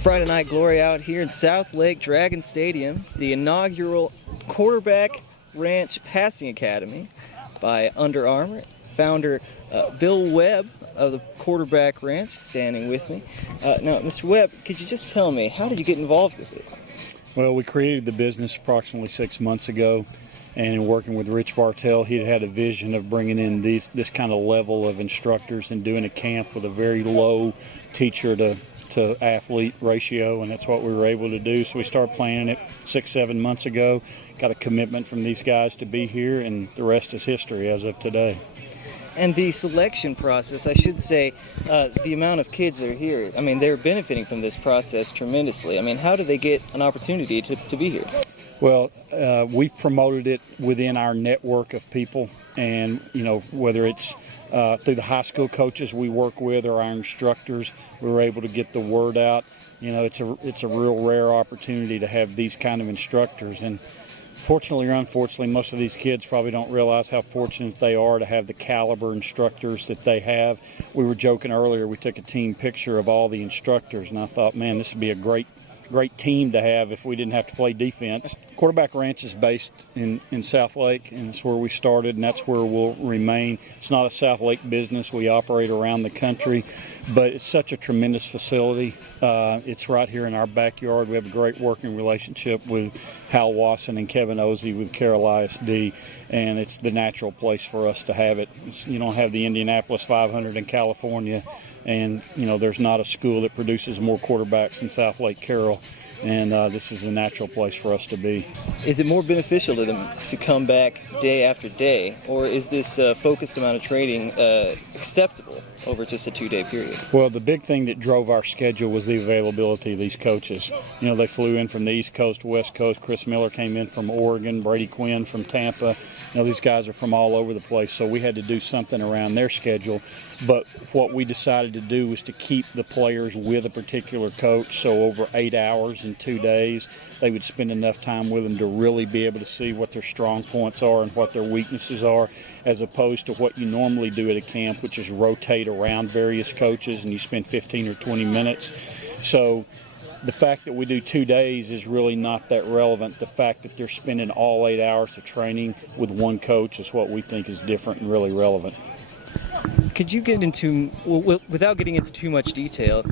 Friday Night Glory out here in South Lake Dragon Stadium. It's the inaugural Quarterback Ranch Passing Academy by Under Armour. Founder Bill Webb of the Quarterback Ranch standing with me. Now, Mr. Webb, could you just tell me, how did you get involved with this? Well, we created the business approximately 6 months ago, and in working with Rich Bartell, he'd had a vision of bringing in this kind of level of instructors and doing a camp with a very low teacher to athlete ratio, and that's what we were able to do. So we started planning it 6-7 months ago, got a commitment from these guys to be here, and the rest is history as of today. And the selection process, I should say, the amount of kids that are here, I mean, they're benefiting from this process tremendously. I mean, how do they get an opportunity to be here? Well, we've promoted it within our network of people, and whether it's through the high school coaches we work with or our instructors, we were able to get the word out. It's a real rare opportunity to have these kind of instructors, and fortunately or unfortunately, most of these kids probably don't realize how fortunate they are to have the caliber instructors that they have. We were joking earlier, we took a team picture of all the instructors, and I thought, man, this would be a great team to have if we didn't have to play defense. Quarterback Ranch is based in South Lake, and it's where we started, and that's where we'll remain. It's not a South Lake business. We operate around the country, but it's such a tremendous facility. It's right here in our backyard. We have a great working relationship with Hal Wasson and Kevin Ozzie with Carroll ISD, and it's the natural place for us to have it. You don't have the Indianapolis 500 in California, and there's not a school that produces more quarterbacks than South Lake Carroll, and this is a natural place for us to be. Is it more beneficial to them to come back day after day, or is this focused amount of training acceptable over just a 2-day period? Well, the big thing that drove our schedule was the availability of these coaches. They flew in from the East Coast, West Coast. Chris Miller came in from Oregon, Brady Quinn from Tampa. These guys are from all over the place, so we had to do something around their schedule. But what we decided to do was to keep the players with a particular coach, so over 8 hours in 2 days, they would spend enough time with them to really be able to see what their strong points are and what their weaknesses are, as opposed to what you normally do at a camp, which is rotate around various coaches and you spend 15 or 20 minutes. So the fact that we do 2 days is really not that relevant. The fact that they're spending all 8 hours of training with one coach is what we think is different and really relevant. Could you get into, without getting into too much detail,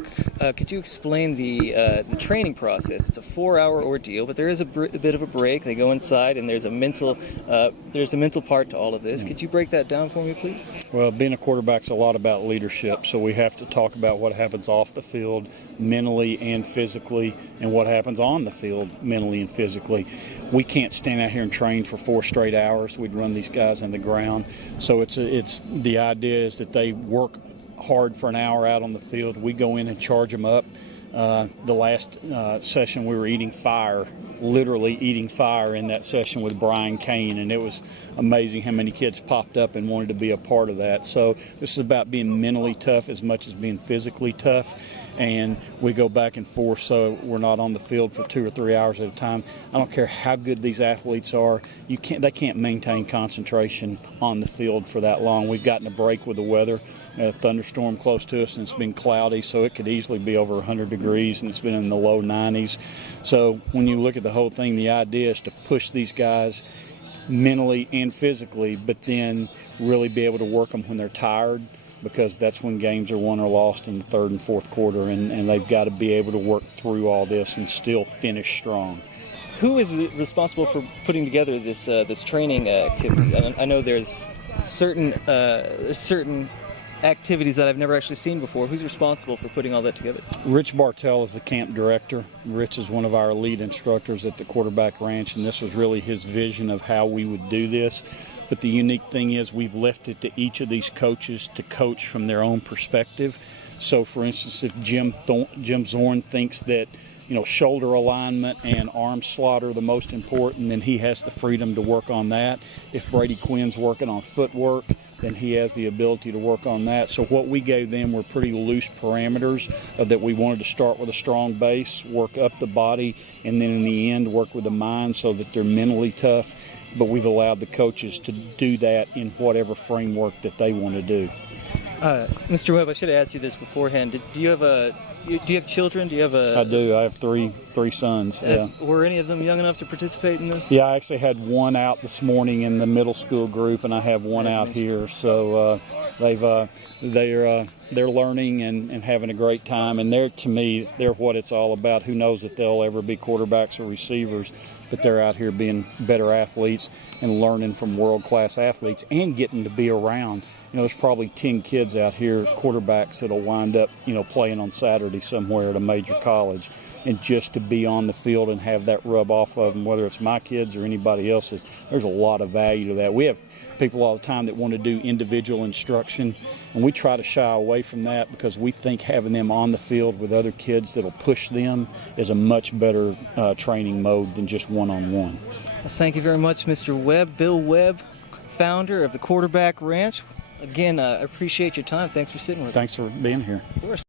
could you explain the training process? It's a 4-hour ordeal, but there is a bit of a break. They go inside, and there's a mental part to all of this. Could you break that down for me, please? Well, being a quarterback is a lot about leadership, so we have to talk about what happens off the field mentally and physically, and what happens on the field mentally and physically. We can't stand out here and train for 4 straight hours. We'd run these guys on the ground. So it's the idea is that they work hard for an hour out on the field. We go in and charge them up. The last session we were eating fire, literally eating fire in that session with Brian Kane, and it was amazing how many kids popped up and wanted to be a part of that. So this is about being mentally tough as much as being physically tough, and we go back and forth, so we're not on the field for 2 or 3 hours at a time. I don't care how good these athletes are, they can't maintain concentration on the field for that long. We've gotten a break with the weather. A thunderstorm close to us, and it's been cloudy, so it could easily be over 100 degrees, and it's been in the low 90s. So when you look at the whole thing, the idea is to push these guys mentally and physically, but then really be able to work them when they're tired, because that's when games are won or lost in the 3rd and 4th quarter, and they've got to be able to work through all this and still finish strong. Who is responsible for putting together this training activity? I know there's certain activities that I've never actually seen before. Who's responsible for putting all that together? Rich Bartell is the camp director. Rich is one of our lead instructors at the Quarterback Ranch, and this was really his vision of how we would do this. But the unique thing is we've left it to each of these coaches to coach from their own perspective. So, for instance, if Jim Zorn thinks that shoulder alignment and arm slot are the most important, then he has the freedom to work on that. If Brady Quinn's working on footwork, then he has the ability to work on that. So what we gave them were pretty loose parameters that we wanted to start with a strong base, work up the body, and then in the end work with the mind so that they're mentally tough. But we've allowed the coaches to do that in whatever framework that they want to do. Mr. Webb, I should have asked you this beforehand. Do you have Do you have children? Do you have a? I do. I have three sons. Yeah. Were any of them young enough to participate in this? Yeah, I actually had one out this morning in the middle school group, and I have one out here. So they're learning and having a great time. And to me, they're what it's all about. Who knows if they'll ever be quarterbacks or receivers, but they're out here being better athletes and learning from world-class athletes and getting to be around. There's probably 10 kids out here, quarterbacks, that'll wind up, playing on Saturday somewhere at a major college. And just to be on the field and have that rub off of them, whether it's my kids or anybody else's, there's a lot of value to that. We have people all the time that want to do individual instruction, and we try to shy away from that because we think having them on the field with other kids that'll push them is a much better training mode than just one-on-one. Well, thank you very much, Mr. Webb, Bill Webb, founder of the Quarterback Ranch. Again, I appreciate your time. Thanks for sitting with us. Thanks for being here. Of course.